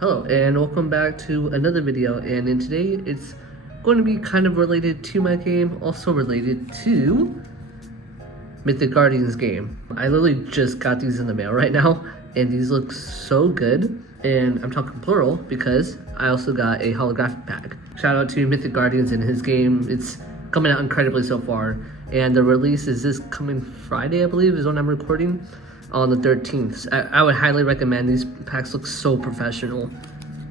Hello and welcome back to another video, and in today it's going to be kind of related to my game, also related to Mythic Guardians game. I literally just got these in the mail right now and these look so good, and I'm talking plural because I also got a holographic pack. Shout out to Mythic Guardians and his game. It's coming out incredibly so far, and the release is this coming Friday, I believe, is when I'm recording, on the 13th. I would highly recommend. These packs look so professional.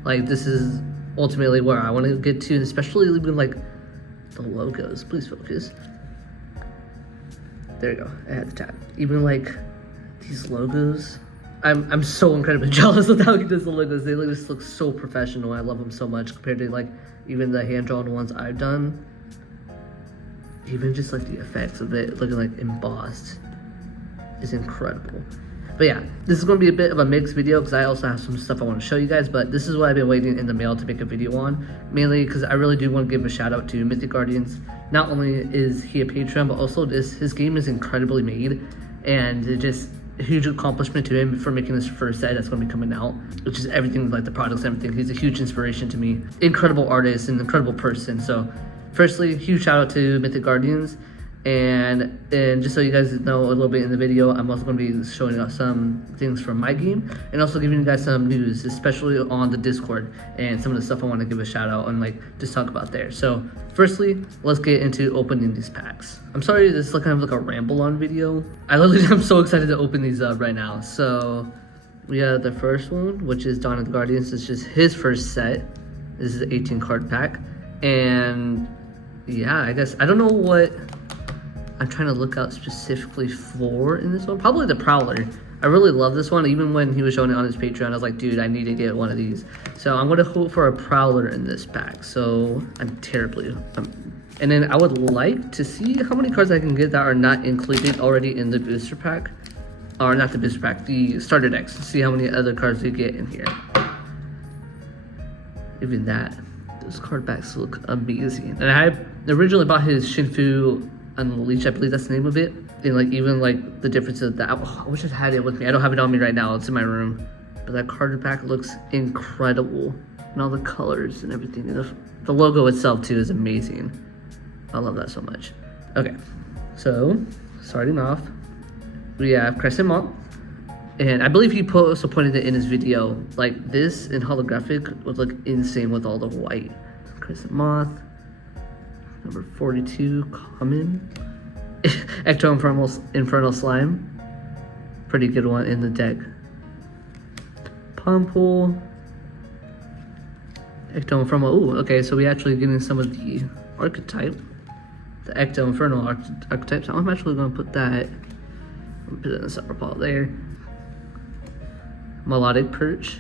Like, this is ultimately where I want to get to, especially even like the logos. Please focus. There you go. I had the tab. Even like these logos, I'm so incredibly jealous of how he does the logos. They just look so professional. I love them so much compared to like even the hand-drawn ones I've done. Even just like the effects of it looking like embossed is incredible. But yeah, this is going to be a bit of a mixed video because I also have some stuff I want to show you guys, but this is what I've been waiting in the mail to make a video on, mainly because I really do want to give a shout out to Mythic Guardians. Not only is he a Patreon, but also his game is incredibly made, and it's just a huge accomplishment to him for making this first set that's going to be coming out, which is everything, like the products and everything. He's a huge inspiration to me. Incredible artist and incredible person. So firstly, huge shout out to Mythic Guardians. And just so you guys know a little bit in the video, I'm also going to be showing you some things from my game and also giving you guys some news, especially on the Discord and some of the stuff I want to give a shout out and like just talk about there. So firstly, let's get into opening these packs. I'm sorry this is kind of like a ramble on video. I'm so excited to open these up right now. So we have the first one, which is Dawn of the Guardians. It's just his first set. This is an 18 card pack, and yeah, I guess I don't know what I'm trying to look out specifically for in this one. Probably the Prowler. I really love this one. Even when he was showing it on his Patreon, I was like, dude, I need to get one of these. So I'm going to hope for a Prowler in this pack. So I'm terribly... and then I would like to see how many cards I can get that are not included already in the booster pack. Or not the booster pack, the starter decks. See how many other cards we get in here. Even that. Those card backs look amazing. And I originally bought his Shinfu Unleashed, I believe that's the name of it. And like even like the difference of that, I wish I had it with me. I don't have it on me right now, it's in my room. But that card pack looks incredible. And all the colors and everything. And the logo itself too is amazing. I love that so much. Okay, so starting off, we have Crescent Moth. And I believe he also pointed it in his video. Like this in holographic would look insane with all the white. Crescent Moth. Number 42, common. Ecto Infernal Slime. Pretty good one in the deck. Pumpool. Ecto Infernal. Ooh, okay, so we actually getting some of the archetype. The Ecto Infernal archetype. So I'm actually going to put that. Put it in the separate pile there. Melodic Perch.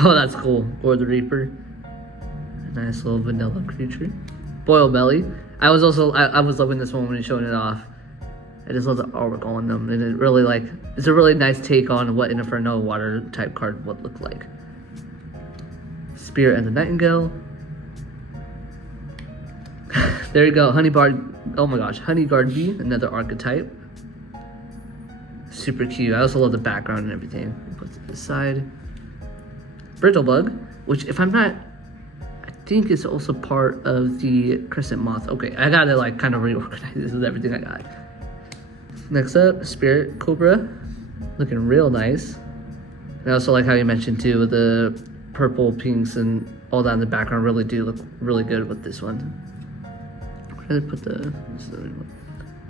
Oh, that's cool. Or the Reaper. Nice little vanilla creature. Boil Belly. I was loving this one when he's showing it off. I just love the artwork on them, and it really it's a really nice take on what an Inferno water type card would look like. Spirit and the Nightingale. There you go, oh my gosh, Honey Guard Bee, another archetype. Super cute. I also love the background and everything. Put it aside. Brittlebug, which if I'm not, I think it's also part of the Crescent Moth. Okay, I gotta like kind of reorganize this with everything I got. Next up, Spirit Cobra, looking real nice. And I also like how you mentioned too, the purple, pinks, and all that in the background really do look really good with this one. Where did I put the?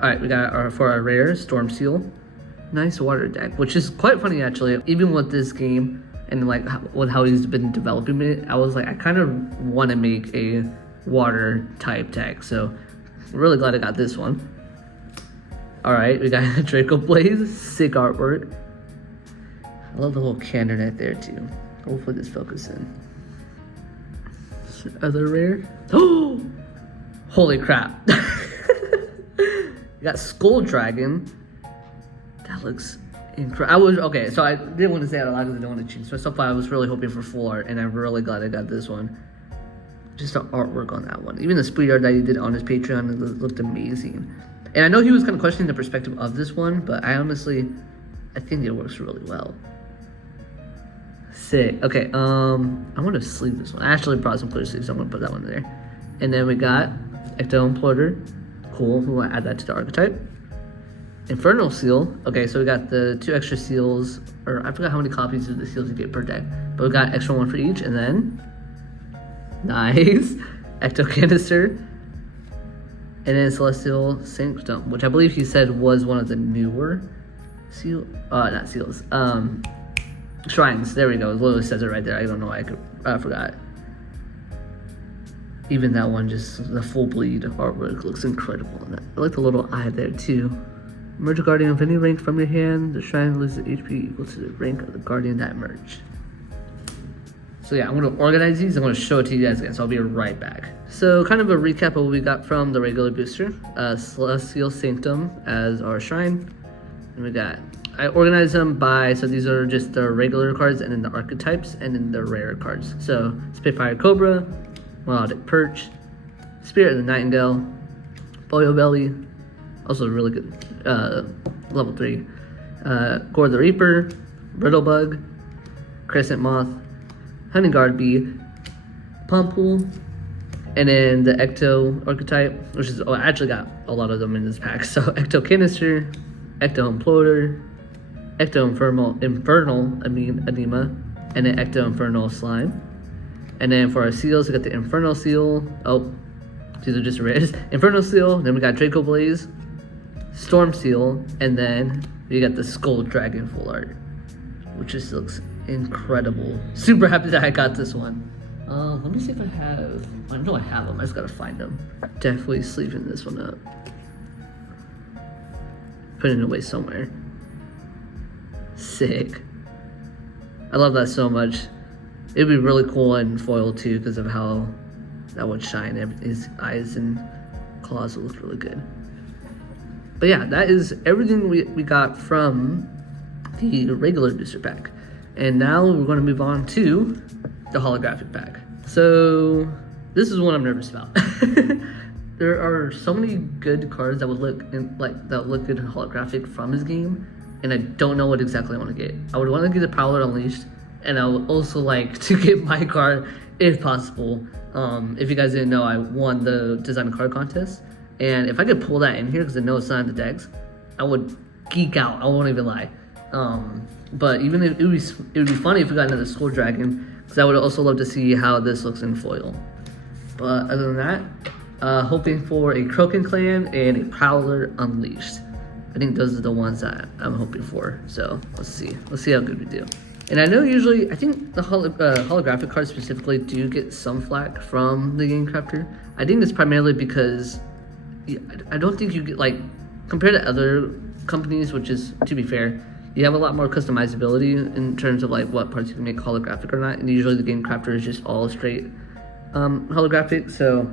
All right, we got for our rare Storm Seal, nice water deck, which is quite funny actually. Even with this game. And like with how he's been developing it, I was like, I kind of want to make a water type deck. So I'm really glad I got this one. All right, we got Draco Blaze, sick artwork. I love the little cannon right there too. Hopefully this focuses in. Other rare. Oh, holy crap! You got Skull Dragon. That looks incredible. Okay, so I didn't want to say it out loud because I didn't want to change. So far, I was really hoping for full art, and I'm really glad I got this one. Just the artwork on that one. Even the split art that he did on his Patreon, it looked amazing. And I know he was kind of questioning the perspective of this one, but I think it works really well. Sick. Okay, I want to sleeve this one. I actually brought some clear sleeves, so I'm gonna put that one there. And then we got Ecto Imploder. Cool, we want to add that to the archetype. Infernal Seal. Okay, so we got the 2 extra seals, or I forgot how many copies of the seals you get per deck, but we got extra 1 for each. And then, nice, Ecto Canister. And then Celestial Sanctum, which I believe he said was one of the newer not seals, shrines. There we go. It literally says it right there. I don't know why I forgot. Even that one, just the full bleed artwork looks incredible on that. I like the little eye there too. Merge a guardian of any rank from your hand. The shrine loses HP equal to the rank of the guardian that merged. So yeah, I'm gonna organize these. I'm gonna show it to you guys again, so I'll be right back. So kind of a recap of what we got from the regular booster. Celestial Sanctum as our shrine. And we got, I organized them by, so these are just the regular cards and then the archetypes and then the rare cards. So Spitfire Cobra, Melodic Perch, Spirit of the Nightingale, Boyo Belly, also really good, level 3, Gore the Reaper, Brittlebug, Crescent Moth, Honey Guard Bee, Pumpool, and then the Ecto archetype, which is, I actually got a lot of them in this pack. So Ecto Canister, Ecto Imploder, Ecto Infernal Anima, and then Ecto Infernal Slime. And then for our seals, we got the Infernal Seal. Oh, these are just rares. Infernal Seal, then we got Draco Blaze, Storm Seal, and then we got the Skull Dragon full art, which just looks incredible. Super happy that I got this one. Let me see if I have, I know I have them, I just gotta find them. Definitely sleeving this one up. Putting it away somewhere. Sick. I love that so much. It'd be really cool in foil too because of how that would shine. His eyes and claws would look really good. But yeah, that is everything we got from the regular booster pack. And now we're going to move on to the holographic pack. So this is one I'm nervous about. There are so many good cards that would look good in holographic from his game, and I don't know what exactly I want to get. I would want to get the Prowler Unleashed, and I would also like to get my card if possible. If you guys didn't know, I won the design card contest, and if I could pull that in here because I know it's not in the decks, I would geek out. I won't even lie. But even if it would be funny if we got another Skull Dragon, because I would also love to see how this looks in foil. But other than that, hoping for a Kroken Clan and a Prowler Unleashed. I think those are the ones that I'm hoping for. So let's see how good we do. And I know usually, I think the holographic cards specifically do get some flack from the game crafter. I think it's primarily because I don't think you get, like, compared to other companies, which is, to be fair, you have a lot more customizability in terms of like what parts you can make holographic or not. And usually the game crafter is just all straight holographic. So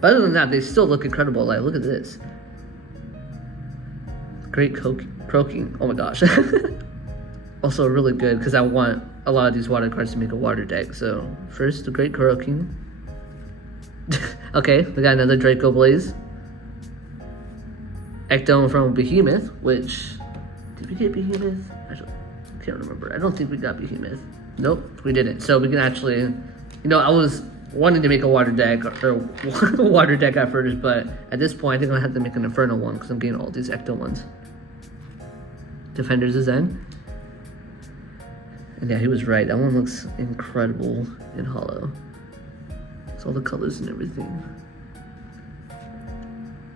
but other than that, they still look incredible. Like, look at this. Great croaking. Oh my gosh. Also really good because I want a lot of these water cards to make a water deck. So first, the Great Croaking. Okay, we got another Draco Blaze. Ecto from Behemoth, which, did we get Behemoth? I can't remember. I don't think we got Behemoth. Nope, we didn't. So we can actually, you know, I was wanting to make a water deck or water deck at first, but at this point I think I have to make an Infernal one because I'm getting all these Ecto ones. Defenders of Zen. And yeah, he was right. That one looks incredible in holo. It's all the colors and everything.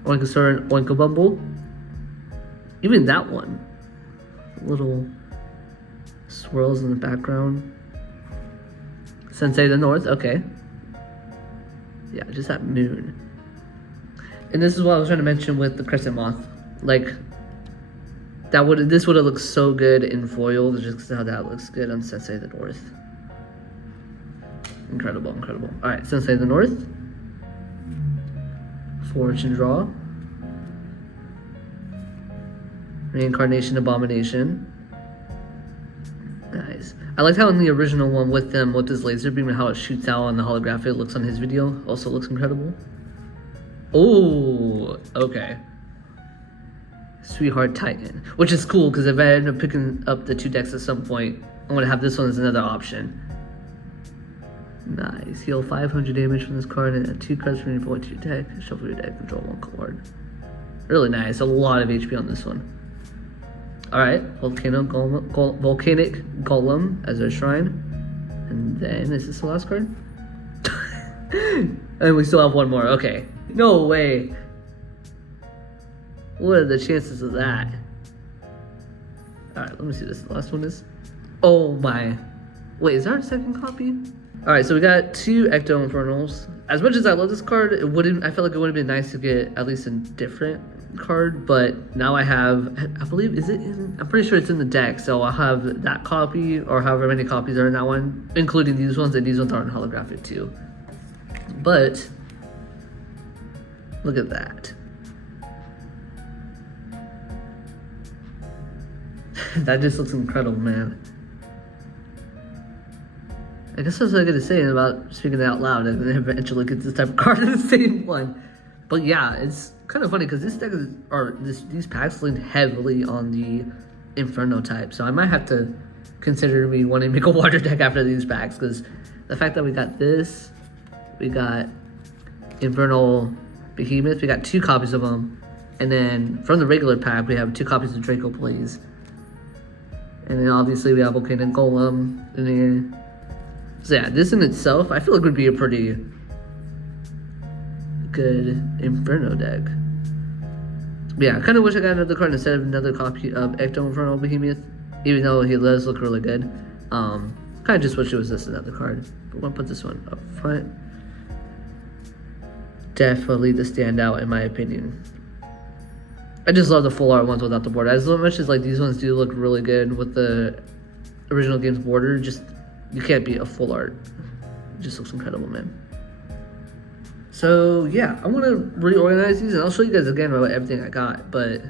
Oinkosaur and Oinkobumble. Even that one. Little swirls in the background. Sensei of the North, okay. Yeah, just that moon. And this is what I was trying to mention with the Crescent Moth. Like, this would have looked so good in foil, just how that looks good on Sensei of the North. Incredible, incredible. Alright, Sensei of the North. Forge and Draw. Reincarnation Abomination. Nice. I like how in the original one with his laser beam and how it shoots out on the holographic it looks on his video. Also looks incredible. Oh, okay. Sweetheart Titan. Which is cool because if I end up picking up the two decks at some point, I'm gonna have this one as another option. Nice. Heal 500 damage from this card and add 2 cards from your void to your deck. Shuffle your deck and draw 1 card. Really nice. A lot of HP on this one. Alright, Volcanic Golem as our shrine. And then, is this the last card? And we still have one more. Okay. No way. What are the chances of that? Alright, let me see this. The last one is. Oh my. Wait, is there a second copy? Alright, so we got 2 Ecto Infernals. As much as I love this card, I feel like it would have been nice to get at least a different card, but now I have, I believe, I'm pretty sure it's in the deck, so I'll have that copy, or however many copies are in that one, including these ones, and these ones are in holographic too. But, look at that. That just looks incredible, man. I guess that's what I gotta say about speaking it out loud and then eventually get this type of card in the same one. But yeah, it's kind of funny because this deck these packs lean heavily on the Inferno type. So I might have to consider me wanting to make a water deck after these packs, because the fact that we got this, we got Infernal Behemoth, we got 2 copies of them, and then from the regular pack we have 2 copies of Draco Blaze. And then obviously we have Volcanic Golem in here. So yeah, this in itself, I feel like would be a pretty good Inferno deck. But yeah, I kind of wish I got another card instead of another copy of Ecto Infernal Behemoth, even though he does look really good. Kind of just wish it was just another card. But we'll put this one up front. Definitely the standout in my opinion. I just love the full art ones without the border. As much as like these ones do look really good with the original game's border, just you can't beat a full art. It just looks incredible, man. So yeah, I'm gonna reorganize these and I'll show you guys again about everything I got. But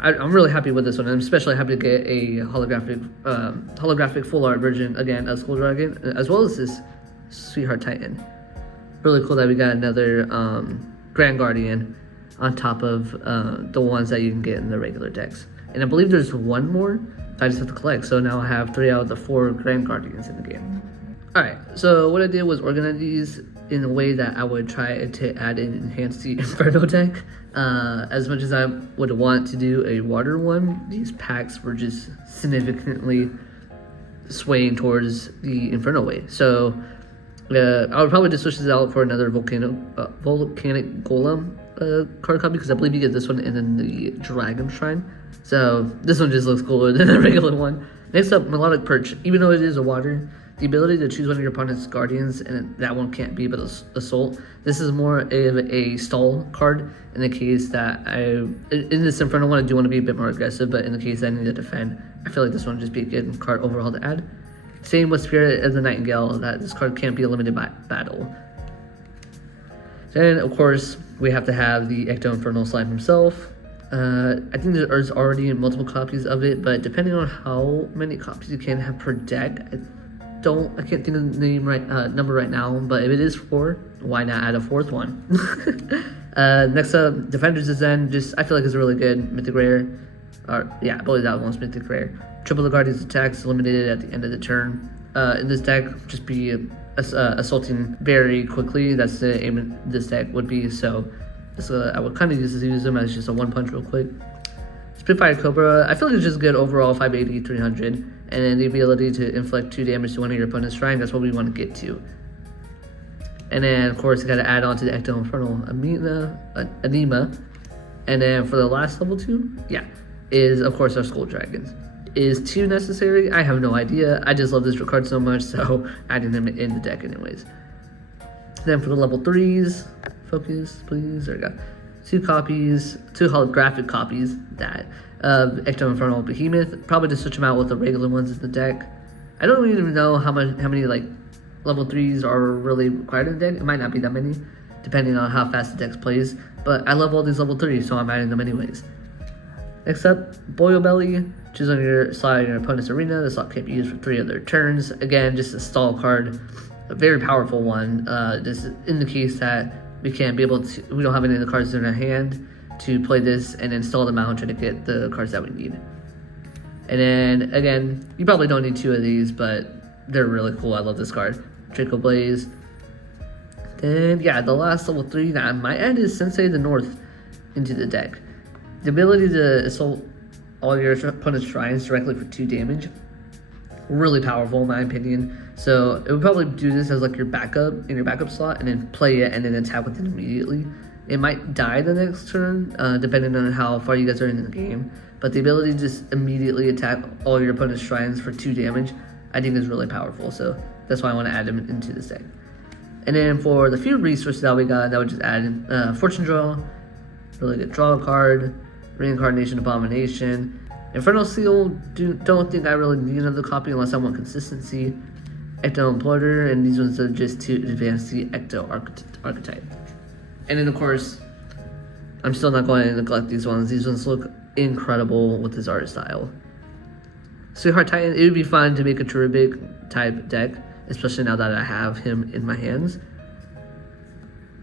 I'm really happy with this one. I'm especially happy to get a holographic full art version again of Skull Dragon, as well as this Sweetheart Titan. Really cool that we got another Grand Guardian on top of the ones that you can get in the regular decks. And I believe there's one more I just have to collect. So now I have 3 out of the 4 Grand Guardians in the game. Alright, so what I did was organize these in a way that I would try to add and enhance the Inferno deck. As much as I would want to do a water one, these packs were just significantly swaying towards the Inferno way. So I would probably just switch this out for another Volcanic Golem card copy, because I believe you get this one and then the Dragon Shrine. So this one just looks cooler than the regular one. Next up, Melodic Perch. Even though it is a water, the ability to choose one of your opponent's guardians, and that one can't be but Assault. This is more of a stall card in the case that in this Inferno one I do want to be a bit more aggressive, but in the case I need to defend, I feel like this one would just be a good card overall to add. Same with Spirit of the Nightingale, that this card can't be eliminated by battle. Then of course we have to have the Ecto Infernal Slime himself. I think there's already multiple copies of it, but depending on how many copies you can have per deck, I can't think of the name number right now, but if it is 4, why not add a 4th one? Next up, Defender's Zen. I feel like it's a really good Mythic Rare. Yeah, I believe that one's Mythic Rare. Triple the Guardian's attacks eliminated at the end of the turn. In this deck, just be assaulting very quickly. That's the aim in this deck would be. So I would kind of use them as just a 1-punch real quick. Spitfire Cobra, I feel like it's just good overall, 580, 300. And then the ability to inflict 2 damage to one of your opponent's shrine, that's what we want to get to. And then, of course, you got to add on to the Ecto Infernal Anima. And then for the last level 2, yeah, is, of course, our Skull Dragons. Is 2 necessary? I have no idea. I just love this card so much, so adding them in the deck anyways. Then for the level 3s, focus, please. There we go. 2 holographic copies of Ecto Infernal Behemoth. Probably just switch them out with the regular ones in the deck. I don't even know how many like level 3s are really required in the deck. It might not be that many, depending on how fast the deck plays. But I love all these level 3s, so I'm adding them anyways. Next up, Boil Belly. Choose on your slot in your opponent's arena. The slot can't be used for 3 of their turns. Again, just a stall card. A very powerful one. Just in the case that we don't have any of the cards in our hand to play this and install them out and try to get the cards that we need. And then again, you probably don't need 2 of these, but they're really cool. I love this card. Draco Blaze. Then yeah, the last level 3 that I might add is Sensei the North into the deck. The ability to assault all your opponent's shrines directly for 2 damage. Really powerful in my opinion. So it would probably do this as like your backup in your backup slot, and then play it and then attack with it immediately. It might die the next turn, depending on how far you guys are in the game. But the ability to just immediately attack all your opponent's shrines for 2 damage, I think is really powerful. So that's why I want to add them into this deck. And then for the few resources that we got, that would just add in Fortune Draw, really good draw card, Reincarnation Abomination, Infernal Seal. Don't think I really need another copy unless I want consistency. Ecto Imploder, and these ones are just to advance the Ecto archetype. And then of course, I'm still not going to neglect these ones. These ones look incredible with his art style. Sweetheart Titan, it would be fun to make a Cherubic type deck, especially now that I have him in my hands.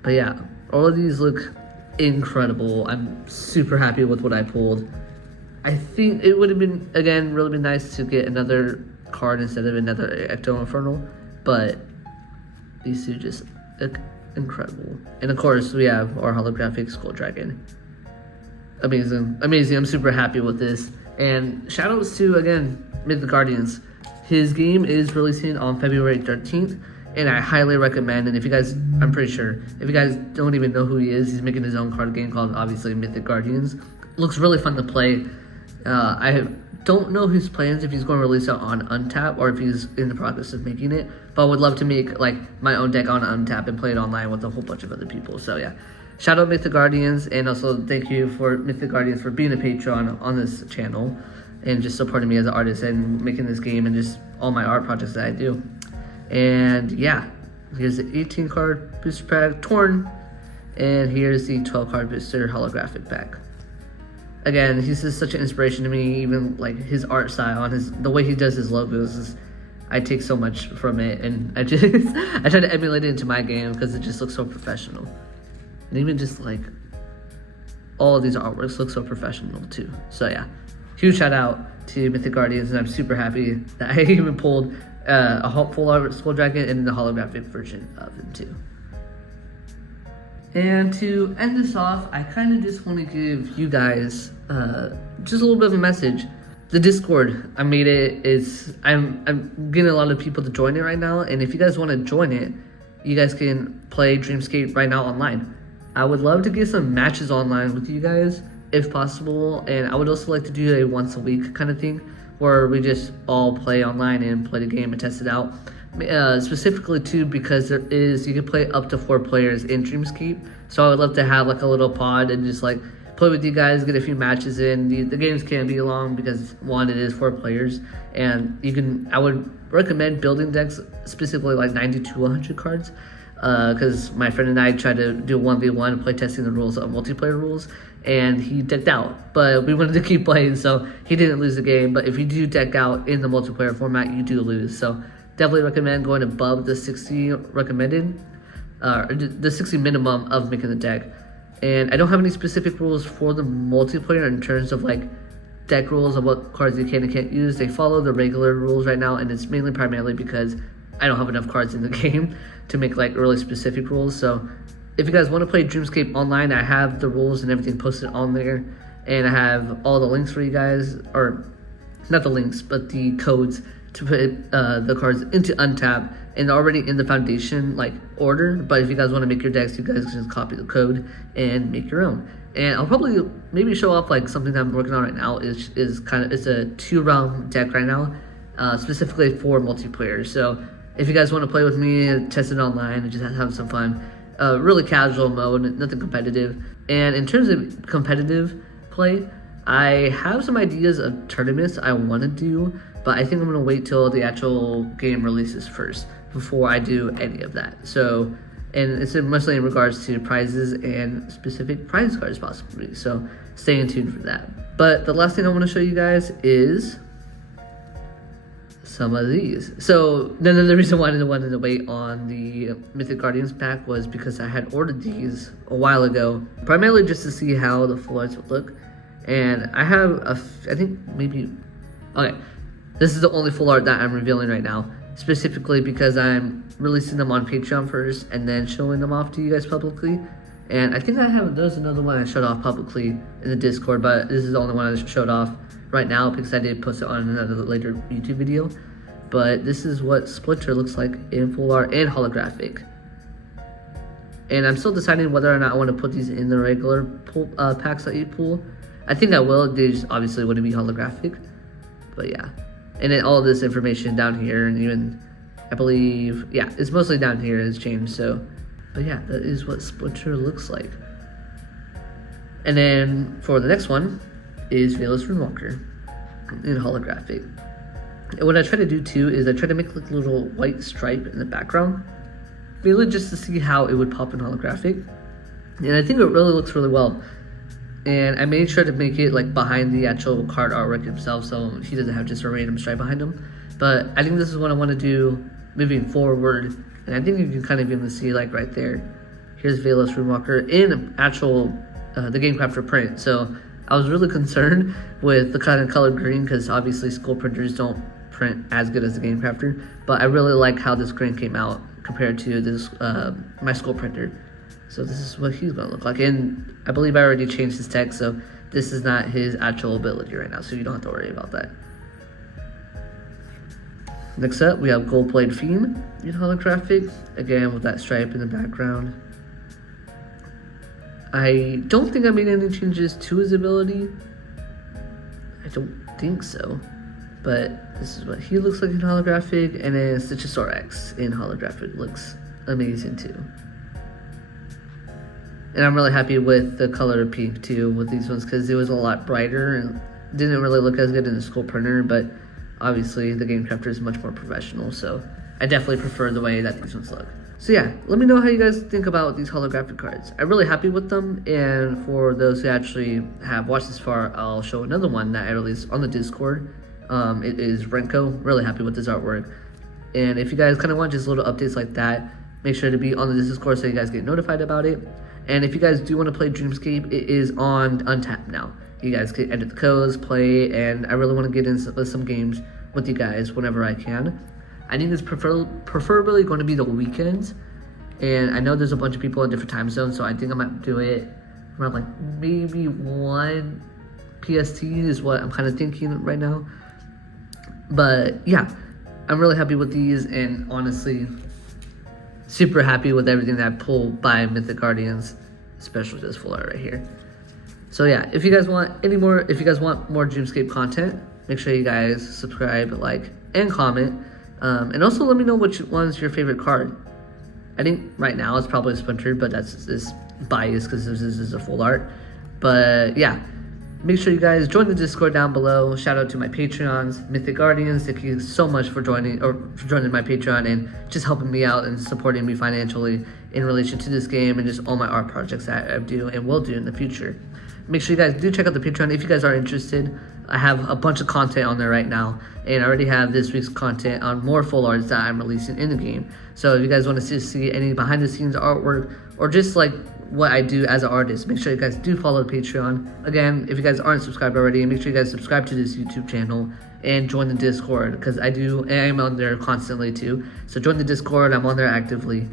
But yeah, all of these look incredible. I'm super happy with what I pulled. I think it would have been, again, really been nice to get another card instead of another Ecto Infernal, but these 2 just look incredible. And of course, we have our holographic Skull Dragon. Amazing. I'm super happy with this. And shout outs to, again, Mythic Guardians. His game is releasing on February 13th, and I highly recommend. And if you guys, I'm pretty sure, if you guys don't even know who he is, he's making his own card game called, obviously, Mythic Guardians. Looks really fun to play. I don't know his plans, if he's going to release it on Untap or if he's in the process of making it, but I would love to make like my own deck on Untap and play it online with a whole bunch of other people. So yeah, shout out Mythic Guardians, and also thank you for Mythic Guardians for being a Patreon on this channel and just supporting me as an artist and making this game and just all my art projects that I do. And yeah, here's the 18 card booster pack, Torn, and here's the 12 card booster holographic pack. Again, he's just such an inspiration to me. Even like his art style and the way he does his logos, I take so much from it, and I try to emulate it into my game because it just looks so professional. And even just like all of these artworks look so professional too. So yeah, huge shout out to Mythic Guardians, and I'm super happy that I even pulled a full art Skull Dragon and the holographic version of them too. And to end this off, I kind of just want to give you guys just a little bit of a message. The Discord, I made it. I'm getting a lot of people to join it right now, and if you guys want to join it, you guys can play Dreamscape right now online. I would love to get some matches online with you guys, if possible, and I would also like to do a once a week kind of thing, where we just all play online and play the game and test it out. Specifically too, because you can play up to 4 players in Dreamscape, so I would love to have like a little pod and just like play with you guys, get a few matches in. The games can't be long because one, it is 4 players, and I would recommend building decks specifically like 90 to 100 cards, because my friend and I tried to do 1v1 play testing the rules of multiplayer rules, and he decked out, but we wanted to keep playing, so he didn't lose the game. But if you do deck out in the multiplayer format, you do lose. So definitely recommend going above the 60 recommended, the 60 minimum of making the deck. And I don't have any specific rules for the multiplayer in terms of like deck rules of what cards you can and can't use. They follow the regular rules right now, and it's primarily because I don't have enough cards in the game to make like really specific rules. So if you guys want to play Dreamscape online, I have the rules and everything posted on there, and I have all the links for you guys, or not the links, but the codes to put the cards into Untap, and already in the foundation like order. But if you guys want to make your decks, you guys can just copy the code and make your own. And I'll probably maybe show off like something that I'm working on right now. It's a 2-realm deck right now, specifically for multiplayer. So if you guys want to play with me, test it online and just have some fun, really casual mode, nothing competitive. And in terms of competitive play, I have some ideas of tournaments I want to do, but I think I'm going to wait till the actual game releases first before I do any of that. So, and it's mostly in regards to prizes and specific prize cards possibly. So stay tuned for that. But the last thing I want to show you guys is some of these. So the reason why I wanted to wait on the Mythic Guardians pack was because I had ordered these a while ago, primarily just to see how the floors would look. And I have I think maybe Okay, this is the only full art that I'm revealing right now, specifically because I'm releasing them on Patreon first and then showing them off to you guys publicly. And I think there's another one I showed off publicly in the Discord, but this is the only one I showed off right now because I did post it on another later YouTube video. But this is what Splinter looks like in full art and holographic. And I'm still deciding whether or not I want to put these in the regular packs that you pull. I think I will. They just obviously wouldn't be holographic. But yeah. And then all of this information down here, and even, I believe, yeah, it's mostly down here has changed, so. But yeah, that is what Splinter looks like. And then for the next one is Veil's Runewalker in holographic. And what I try to do too is I try to make like a little white stripe in the background, really just to see how it would pop in holographic. And I think it really looks really well. And I made sure to make it like behind the actual card artwork himself, so he doesn't have just a random stripe behind him. But I think this is what I want to do moving forward. And I think you can kind of even see like right there. Here's Veil's Runewalker in actual the Game Crafter print. So I was really concerned with the kind of color green because obviously school printers don't print as good as the Game Crafter. But I really like how this green came out compared to this my school printer. So this is what he's gonna look like. And I believe I already changed his text, so this is not his actual ability right now, so you don't have to worry about that. Next up, we have Goldblade Fiend in holographic, again with that stripe in the background. I don't think I made any changes to his ability. I don't think so. But this is what he looks like in holographic, and then Stitchosaur X in holographic looks amazing too. And I'm really happy with the color pink too with these ones because it was a lot brighter and didn't really look as good in the school printer, but obviously the Game Crafter is much more professional, so I definitely prefer the way that these ones look. So yeah, let me know how you guys think about these holographic cards. I'm really happy with them, and for those who actually have watched this far, I'll show another one that I released on the Discord. It is Renko. Really happy with this artwork. And if you guys kind of want just little updates like that, make sure to be on the Discord so you guys get notified about it. And if you guys do want to play Dreamscape, it is on Untapped now. You guys can edit the codes, play, and I really want to get in some games with you guys whenever I can. I think it's preferably going to be the weekends, and I know there's a bunch of people in different time zones, so I think I might do it around like maybe 1 PST is what I'm kind of thinking right now. But yeah, I'm really happy with these, and honestly, super happy with everything that I pulled by Mythic Guardians, especially this full art right here. So yeah, if you guys want more Dreamscape content, make sure you guys subscribe, like, and comment. And also let me know which one's your favorite card. I think right now it's probably Splinter, but that's just biased because this is a full art. But yeah, make sure you guys join the Discord down below. Shout out to my Patreons, Mythic Guardians. Thank you so much for joining my Patreon and just helping me out and supporting me financially in relation to this game and just all my art projects that I do and will do in the future. Make sure you guys do check out the Patreon if you guys are interested. I have a bunch of content on there right now, and I already have this week's content on more full arts that I'm releasing in the game. So if you guys want to see any behind the scenes artwork or just like what I do as an artist, make sure you guys do follow the Patreon. Again, if you guys aren't subscribed already, make sure you guys subscribe to this YouTube channel and join the Discord because I am on there constantly too. So join the Discord, I'm on there actively.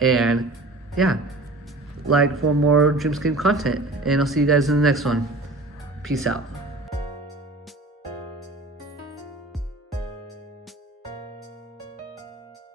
And yeah, like for more Dreamscape content, and I'll see you guys in the next one. Peace out.